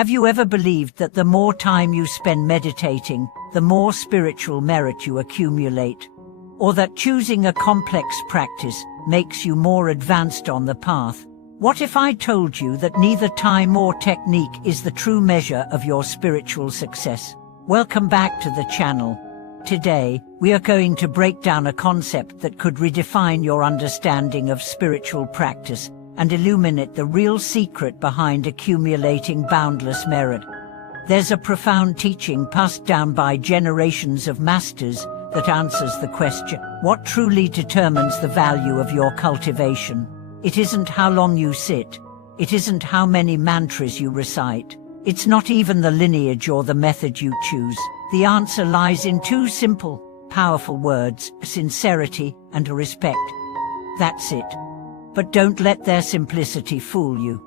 Have you ever believed that the more time you spend meditating, the more spiritual merit you accumulate? Or that choosing a complex practice makes you more advanced on the path? What if I told you that neither time or technique is the true measure of your spiritual success? Welcome back to the channel. Today, we are going to break down a concept that could redefine your understanding of spiritual practice and illuminate the real secret behind accumulating boundless merit. There's a profound teaching passed down by generations of masters that answers the question, what truly determines the value of your cultivation? It isn't how long you sit. It isn't how many mantras you recite. It's not even the lineage or the method you choose. The answer lies in two simple, powerful words: sincerity and respect. That's it. But don't let their simplicity fool you.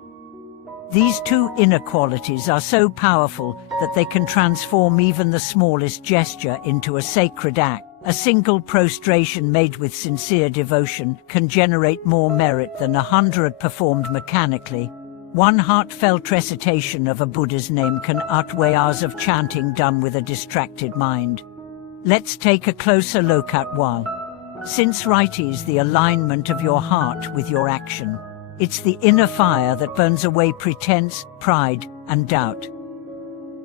These two inner qualities are so powerful that they can transform even the smallest gesture into a sacred act. A single prostration made with sincere devotion can generate more merit than 100 performed mechanically. One heartfelt recitation of a Buddha's name can outweigh hours of chanting done with a distracted mind. Let's take a closer look at why. Since right is the alignment of your heart with your action. It's the inner fire that burns away pretense, pride, and doubt.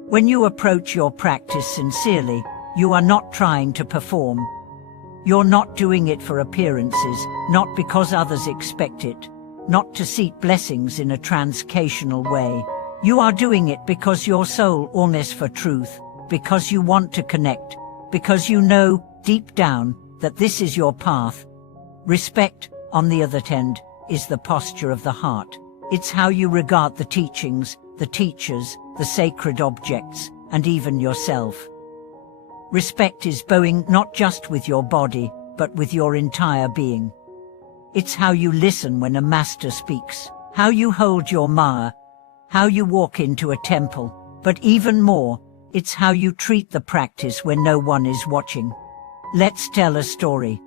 When you approach your practice sincerely, you are not trying to perform. You're not doing it for appearances, not because others expect it, not to seek blessings in a transactional way. You are doing it because your soul yearns for truth, because you want to connect, because you know, deep down, that this is your path. Respect, on the other hand, is the posture of the heart. It's how you regard the teachings, the teachers, the sacred objects, and even yourself. Respect is bowing not just with your body, but with your entire being. It's how you listen when a master speaks, how you hold your ma, how you walk into a temple, but even more, it's how you treat the practice when no one is watching. Let's tell a story.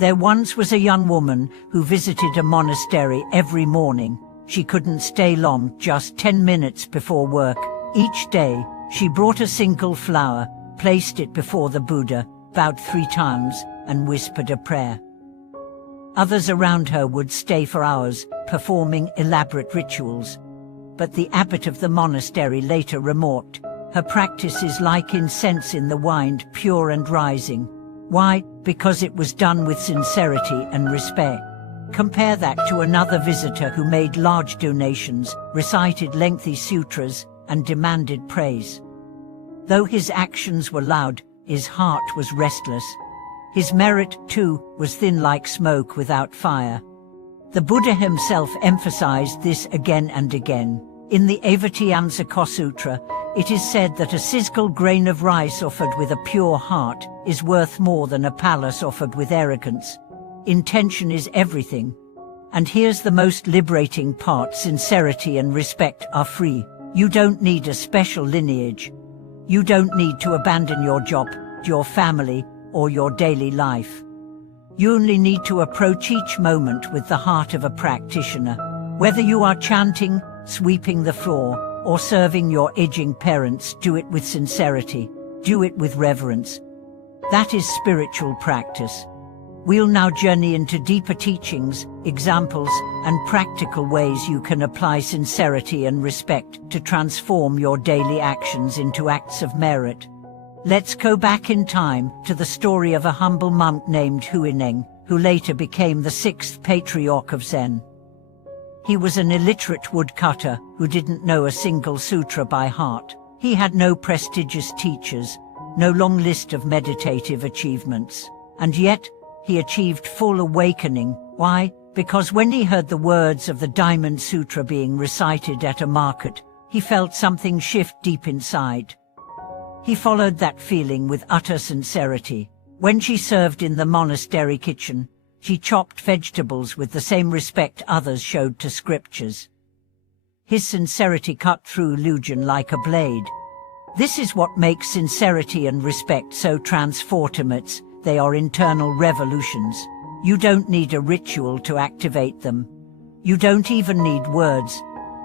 There once was a young woman who visited a monastery every morning. She couldn't stay long, just 10 minutes before work. Each day, she brought a single flower, placed it before the Buddha, bowed 3 times, and whispered a prayer. Others around her would stay for hours, performing elaborate rituals. But the abbot of the monastery later remarked, her practice is like incense in the wind, pure and rising. Why? Because it was done with sincerity and respect. Compare that to another visitor who made large donations, recited lengthy sutras, and demanded praise. Though his actions were loud, his heart was restless. His merit, too, was thin like smoke without fire. The Buddha himself emphasized this again and again. In the Avattayamsaka Sutra, it is said that a single grain of rice offered with a pure heart is worth more than a palace offered with arrogance. Intention is everything. And here's the most liberating part: sincerity and respect are free. You don't need a special lineage. You don't need to abandon your job, your family, or your daily life. You only need to approach each moment with the heart of a practitioner. Whether you are chanting, sweeping the floor, or serving your aging parents, do it with sincerity. Do it with reverence. That is spiritual practice. We'll now journey into deeper teachings, examples, and practical ways you can apply sincerity and respect to transform your daily actions into acts of merit. Let's go back in time to the story of a humble monk named Huineng, who later became the 6th patriarch of Zen. He was an illiterate woodcutter who didn't know a single sutra by heart. He had no prestigious teachers, no long list of meditative achievements. And yet, he achieved full awakening. Why? Because when he heard the words of the Diamond Sutra being recited at a market, he felt something shift deep inside. He followed that feeling with utter sincerity. When she served in the monastery kitchen, she chopped vegetables with the same respect others showed to scriptures. His sincerity cut through illusion like a blade. This is what makes sincerity and respect so transformative. They are internal revolutions. You don't need a ritual to activate them. You don't even need words.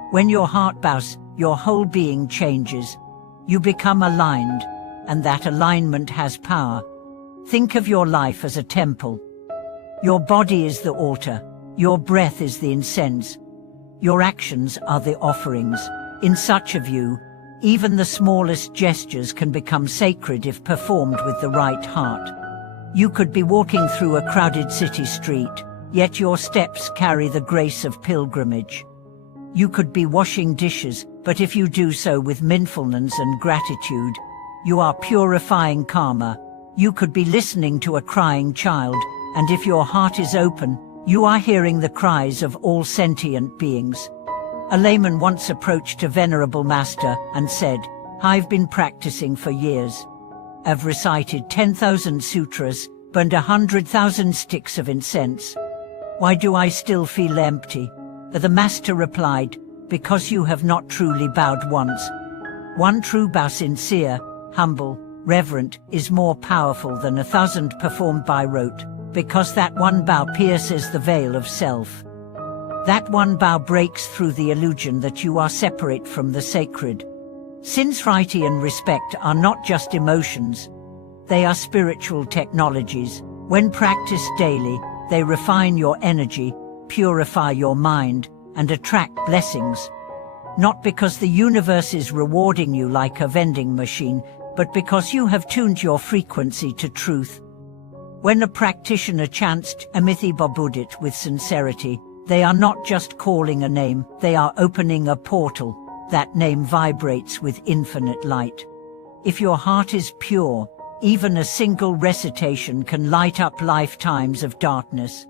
When your heart bows, your whole being changes. You become aligned, and that alignment has power. Think of your life as a temple. Your body is the altar, your breath is the incense, your actions are the offerings. In such a view, even the smallest gestures can become sacred if performed with the right heart. You could be walking through a crowded city street, yet your steps carry the grace of pilgrimage. You could be washing dishes, but if you do so with mindfulness and gratitude, you are purifying karma. You could be listening to a crying child, and if your heart is open, you are hearing the cries of all sentient beings. A layman once approached a venerable master and said, "I've been practicing for years. I've recited 10,000 sutras, burned 100,000 sticks of incense. Why do I still feel empty?" The master replied, "Because you have not truly bowed once. One true bow, sincere, humble, reverent, is more powerful than 1,000 performed by rote, because that one bow pierces the veil of self. That one bow breaks through the illusion that you are separate from the sacred." Sincerity and respect are not just emotions. They are spiritual technologies. When practiced daily, they refine your energy, purify your mind, and attract blessings. Not because the universe is rewarding you like a vending machine, but because you have tuned your frequency to truth. When a practitioner chants Amithi Babudit with sincerity, they are not just calling a name, they are opening a portal. That name vibrates with infinite light. If your heart is pure, even a single recitation can light up lifetimes of darkness.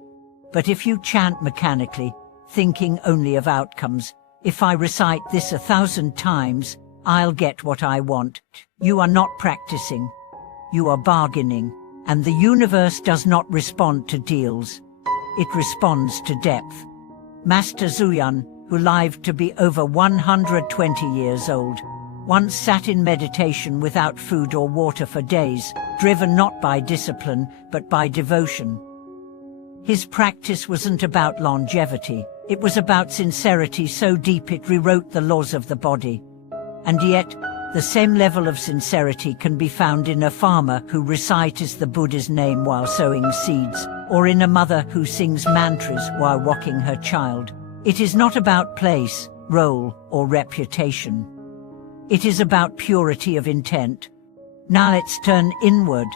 But if you chant mechanically, thinking only of outcomes, "If I recite this 1,000 times, I'll get what I want," you are not practicing. You are bargaining, and the universe does not respond to deals. It responds to depth. Master Zuyan, who lived to be over 120 years old, once sat in meditation without food or water for days, driven not by discipline, but by devotion. His practice wasn't about longevity, it was about sincerity so deep it rewrote the laws of the body. And yet, the same level of sincerity can be found in a farmer who recites the Buddha's name while sowing seeds, or in a mother who sings mantras while rocking her child. It is not about place, role, or reputation. It is about purity of intent. Now let's turn inward.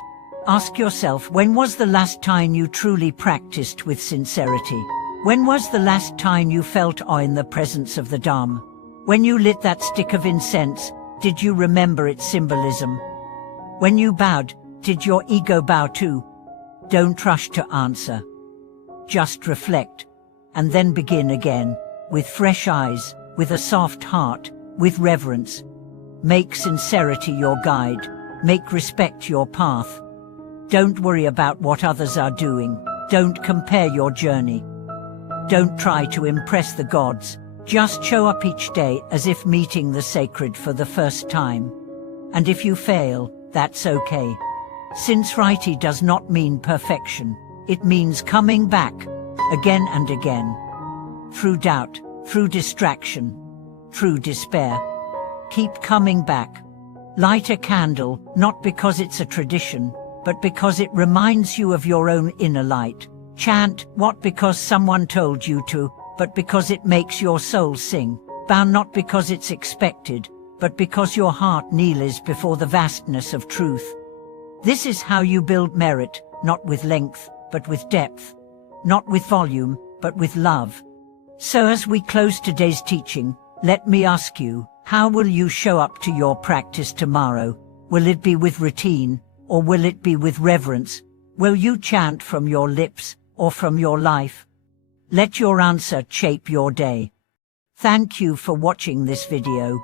Ask yourself, when was the last time you truly practiced with sincerity? When was the last time you felt awe in the presence of the Dharma? When you lit that stick of incense, did you remember its symbolism? When you bowed, did your ego bow too? Don't rush to answer. Just reflect, and then begin again, with fresh eyes, with a soft heart, with reverence. Make sincerity your guide. Make respect your path. Don't worry about what others are doing. Don't compare your journey. Don't try to impress the gods. Just show up each day as if meeting the sacred for the first time. And if you fail, that's okay. Sincerity does not mean perfection. It means coming back, again and again. Through doubt, through distraction, through despair. Keep coming back. Light a candle, not because it's a tradition, but because it reminds you of your own inner light. Chant, not because someone told you to, but because it makes your soul sing. Bow not because it's expected, but because your heart kneels before the vastness of truth. This is how you build merit, not with length, but with depth. Not with volume, but with love. So as we close today's teaching, let me ask you, how will you show up to your practice tomorrow? Will it be with routine, or will it be with reverence? Will you chant from your lips, or from your life? Let your answer shape your day. Thank you for watching this video.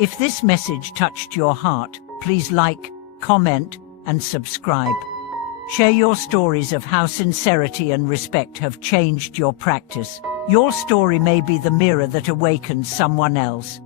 If this message touched your heart, please like, comment, and subscribe. Share your stories of how sincerity and respect have changed your practice. Your story may be the mirror that awakens someone else.